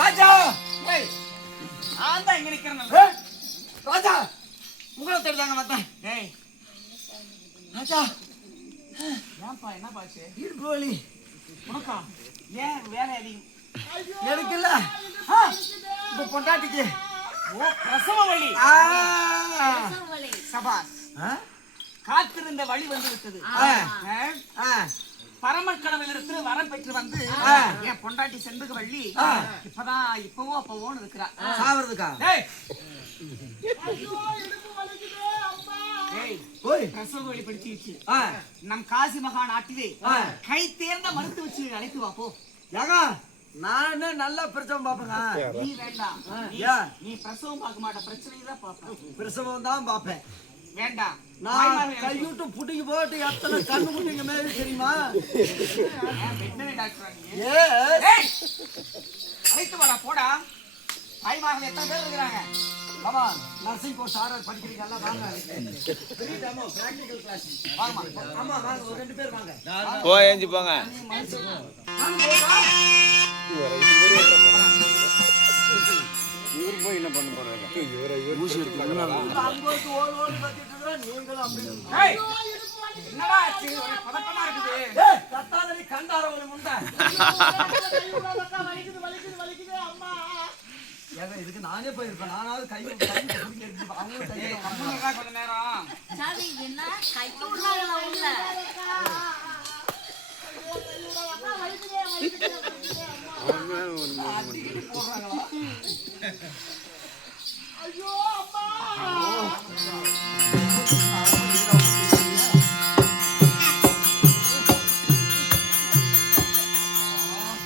ராஜா ஏய் நான் தான் இங்க நிக்கிறேன். ராஜா உங்களை தேடுதாங்க மத்த. ஏய் ராஜா ஏன்பா என்ன பாச்சு? இடுப்பு வலி உனக்கா? ஏன் வேலை அதிகம்? எனக்கு இல்ல இப்ப பொண்டாட்டிக்கு. ஓ பிரசவ வலி. சபாஸ். காத்திருந்த வழி வந்து விட்டது. பரமக்கடவுள் இருந்து வரம் பெற்று வந்து என் பொண்டாட்டி செண்பக வள்ளி இப்பதான் இப்பவோ அப்பவோன்னு இருக்கிறா. சாவறதுக்கா? பிரசவ வழி படிச்சு நம் காசி மகா நாட்டிலே கை தேர்ந்த மருத்துவ வச்சு அழைத்து வா போ. நானே நல்லா பிரசவம் பாப்பேங்க. நீ வேண்டாம், நீ பிரசவம் பார்க்க மாட்ட, பிரச்சனை தான் பாப்பேன். பிரசவம் தான் பாப்பேன். வேண்டாம், நான் கையூட்டு புட்டிக்கு போட்டு எத்தனை கண்ணு குட்டிங்க மேல தெரியுமா? அழைத்து வாடா போடா. தாய்மார்கள் எத்தனை பேர் இருக்கிறாங்க? ஆமா, நர்சிங் கோர்ஸ் ஆர்டர் படிக்கிறீங்க வாங்க. பிராக்டிகல் கிளாஸ் வாங்கம்மா. ஆமா வாங்க, ஒரு 2 பேர் வாங்க. ஏஞ்சி போங்க. இவர் போய் என்ன பண்ண போறாரு? ஊசி எடுத்து என்னடா ஆச்சு? பதட்டமா இருக்குது. கத்தாதடி கண்டாரவனு முண்டை. இதுக்கு நானே போயிருப்பேன். நானாவது கை அவங்களும் கொஞ்ச நேரம் போடுறாங்களா? ஐயோ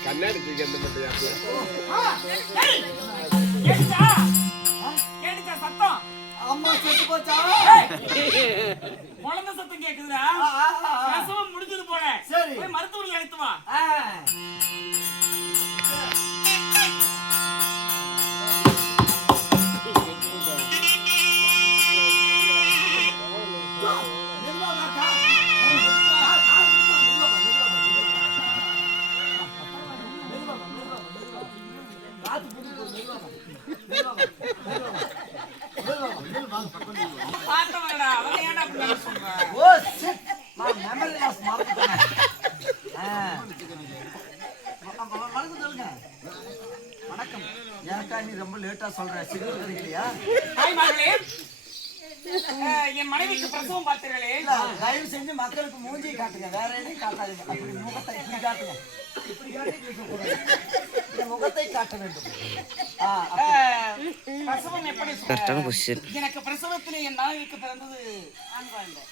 கண்ணாடி தூக்கி அந்த மட்டும் சத்தம். அம்மா செத்து போச்சா? குழந்தை சத்தம் கேக்குதுடா. பிரசவம் முடிஞ்சது போல. சரி, போய் மருத்துவரை அழைத்து வா. வணக்கம். எனக்கா நீ ரொம்ப லேட்டா சொல்ற? சிகிச்சை இல்லையா? என் மனைவிக்கு பிரசவம் பார்த்தீர்களே, தயவு செஞ்சு மக்களுக்கு மூஞ்சி காட்டுங்க, வேற எதையும் காட்டாதீங்க. அப்படி முகத்தை இப்படி காட்டுங்க. இப்படி காட்டி முகத்தை காட்ட வேண்டும். பிரசவம் எப்படி? எனக்கு பிரசவத்தில் என் மனைவிக்கு பிறந்தது ஆண் குழந்தை.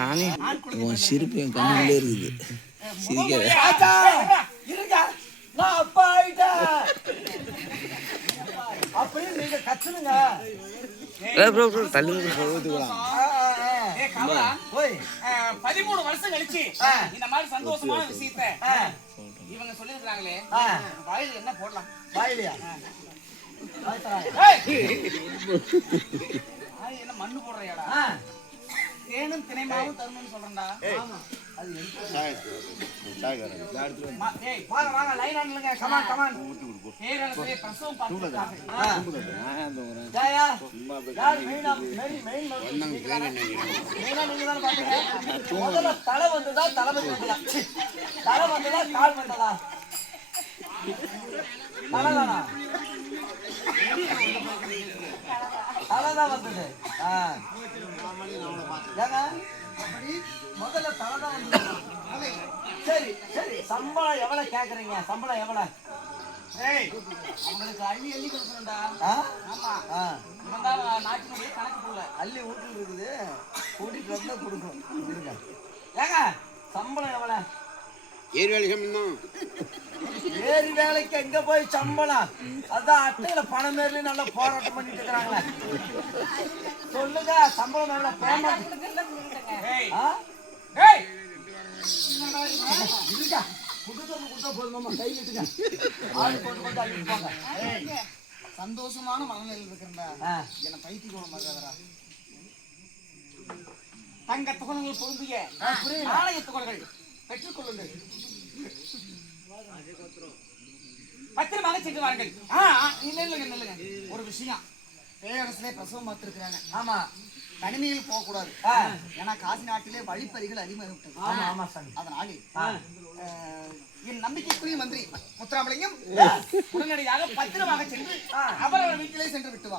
நானே சிரிப்பு என் கண்ணுக்குள்ளே இருக்குது. நான் அப்பா ஆயிட்டேன் அப்படின்னு நீங்க கத்துனுங்க. 13 வருஷம் கழிச்சு இந்த மாதிரி சந்தோஷமான விஷயத்தை இவங்க சொல்லிருக்காங்களே, வாயில என்ன போடலாம்? வாயிலையா? என்ன மண்ணு போடுறியாடா? தேனும் தினைமாவும் தருணும்னு சொல்றேன்டா. வாங்க லைன் ஆன்லங்க. Come on come on. ஏறனே பிரசவம் பார்த்துட்டாங்க. ஜாயா யார் மெயினா மெயின் மெயினா நீங்க தான் பாத்தீங்க. முதல்ல தலை வந்ததா தலபதி வந்ததா? தலை வந்ததா கால் வந்ததா? தலைதானா? தலைதான் வந்தது. முதல்ல தலைதான் வந்தது. சரி சரி, சம்பளம் எவ்வளவு கேக்குறீங்க? சம்பளம் எவ்வளவு? அவங்களுக்கு அள்ளி அள்ளி கொடுக்கணும்டா. ஆமா, நாட்டினுடைய கணக்கு போல அள்ளி வீட்டுல இருக்குது, கூட்டிட்டு வந்து கொடுக்கணும். இருங்க ஏங்க, சம்பளம் எவ்வளவு? ஏரி வேலை சம்பளம். ஏரி வேலைக்கு எங்க போய் சம்பளம்? அதான் அட்டையில பணம் மேல நல்லா போராட்டம் பண்ணிட்டு இருக்கிறாங்களே. சொல்லுங்க, சம்பளம் எவ்வளவு? சந்தோஷமான மனநிலையில் இருக்கிறா. என்ன பைத்தியம் மகாதரா. தங்க துகள்கள் பொருந்திய நாணய துகள்கள் பெற்றுக் கொள்ளுங்கள். சென்று வாருங்கள். இல்லைங்க. ஒரு விஷயம், பேரரசுலே பிரசவம் பார்த்திருக்கிறாங்க. ஆமா தனிமையில் போக கூடாது. ஏன்னா காசி நாட்டிலே வழிப்பறிகள் அதிகமாகிவிட்டது. ஆமா சாமி. அதனாலே என் நம்பிக்கைக்குரிய மந்திரி முத்துராமலிங்கம் உடனடியாக பத்திரமாக சென்று அவரவர் வீட்டிலே சென்று விட்டு வா.